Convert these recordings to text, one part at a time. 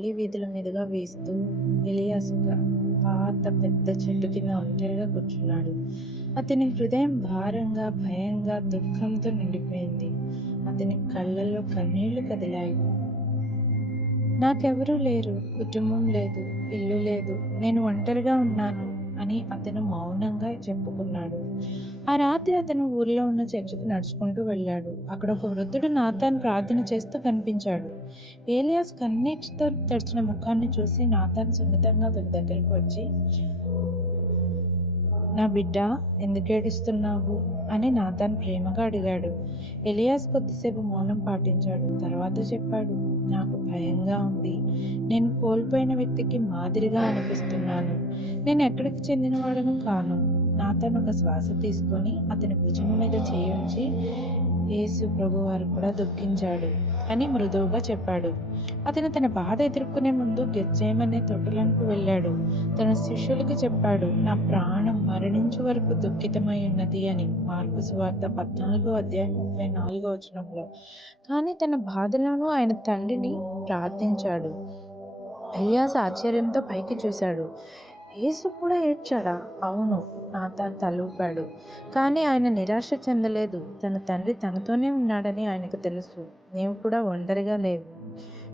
ఖాళీ వీధుల మీదుగా వేస్తూ ఎలియాస్ పాత పెద్ద చెట్టు కింద ఒంటరిగా కూర్చున్నాడు. అతని హృదయం భారంగా, భయంగా, దుఃఖంతో నిండిపోయింది. అతని కళ్ళల్లో కన్నీళ్ళు కదిలాయి. నాకెవరూ లేరు, కుటుంబం లేదు, ఇల్లు లేదు, నేను ఒంటరిగా ఉన్నాను అని అతను మౌనంగా చెప్పుకున్నాడు. ఆ రాత్రి అతను ఊరిలో ఉన్న చర్చికి నడుచుకుంటూ వెళ్ళాడు. అక్కడ ఒక వృద్ధుడు నాథాన్ ప్రార్థన చేస్తూ కనిపించాడు. ఏలియాస్ కన్నీటితో తెరిచిన ముఖాన్ని చూసి నాథాన్ సున్నితంగా అతని దగ్గరికి వచ్చి నా బిడ్డా ఎందుకేడుస్తున్నావు? అని నాథాన్ ప్రేమగా అడిగాడు. ఎలియాస్ కొద్దిసేపు మౌనం పాటించాడు. తర్వాత చెప్పాడు నాకు భయంగా ఉంది. నేను కోల్పోయిన వ్యక్తికి మాదిరిగా అనిపిస్తున్నాను. నేను ఎక్కడికి చెందినవాడను కాను. నాథాన్ ఒక శ్వాస తీసుకొని అతని భుజం మీద చేయించి యేసు ప్రభు ప్రభువారు కూడా దుఃఖించాడు అని మృదువుగా చెప్పాడు. అతను తన బాధ ఎదుర్కొనే ముందు గెత్సేమనే తొట్టులకు వెళ్ళాడు. తన శిష్యులకి చెప్పాడు నా ప్రాణం మరణించు వరకు దుఃఖితమై ఉన్నది అని మార్పు సువార్త పద్నాలుగో అధ్యాయం ముప్పై నాలుగో వచనంలో. కానీ తన బాధలను ఆయన తండ్రిని ప్రార్థించాడు. ఎలియాస్ ఆశ్చర్యంతో పైకి చూశాడు. యేసు కూడా ఏడ్చాడా? అవును నాతాన్ తలూపాడు. కానీ ఆయన నిరాశ చెందలేదు. తన తండ్రి తనతోనే ఉన్నాడని ఆయనకు తెలుసు. నీవు కూడా ఒంటరిగా లేవు.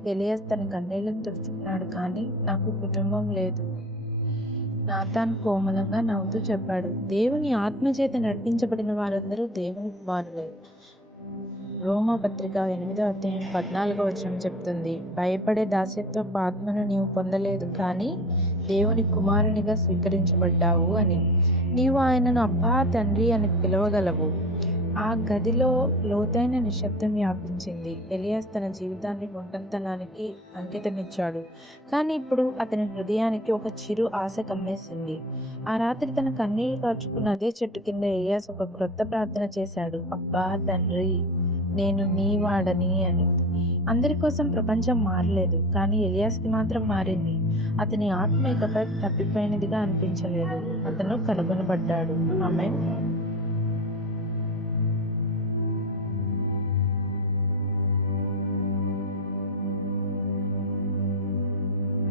ఎలియాస్ తన కన్నీళ్ళను తుడుచుకున్నాడు. కానీ నాకు కుటుంబం లేదు. నాతాన్ కోమలంగా నవ్వుతూ చెప్పాడు. దేవుని ఆత్మచేత నడిపించబడిన వారందరూ దేవుని కుమారులే. రోమ పత్రిక ఎనిమిదో అధ్యాయం పద్నాలుగో వచనం చెప్తుంది. భయపడే దాస్యత్వపు ఆత్మను నీవు పొందలేదు కానీ దేవుని కుమారునిగా స్వీకరించబడ్డావు అని. నీవు ఆయనను అబ్బా తండ్రి అని పిలవగలవు. ఆ గదిలో లోతైన నిశ్శబ్దం వ్యాపించింది. ఎలియాస్ తన జీవితాన్ని ఒంటరితనానికి అంకితమిచ్చాడు. కానీ ఇప్పుడు అతని హృదయానికి ఒక చిరు ఆశ కమ్మేసింది. ఆ రాత్రి తన కన్నీళ్ళు కాచుకున్న అదే చెట్టు కింద ఎలియాస్ ఒక క్రొత్త ప్రార్థన చేశాడు. అబ్బా తండ్రి నేను నీ వాడని అని. అందరి కోసం ప్రపంచం మారలేదు. కానీ ఎలియాస్కి మాత్రం మారింది. అతని ఆత్మ ఇకపై తప్పిపోయినదిగా అనిపించలేదు. అతను కనుగొనబడ్డాడు. ఆమె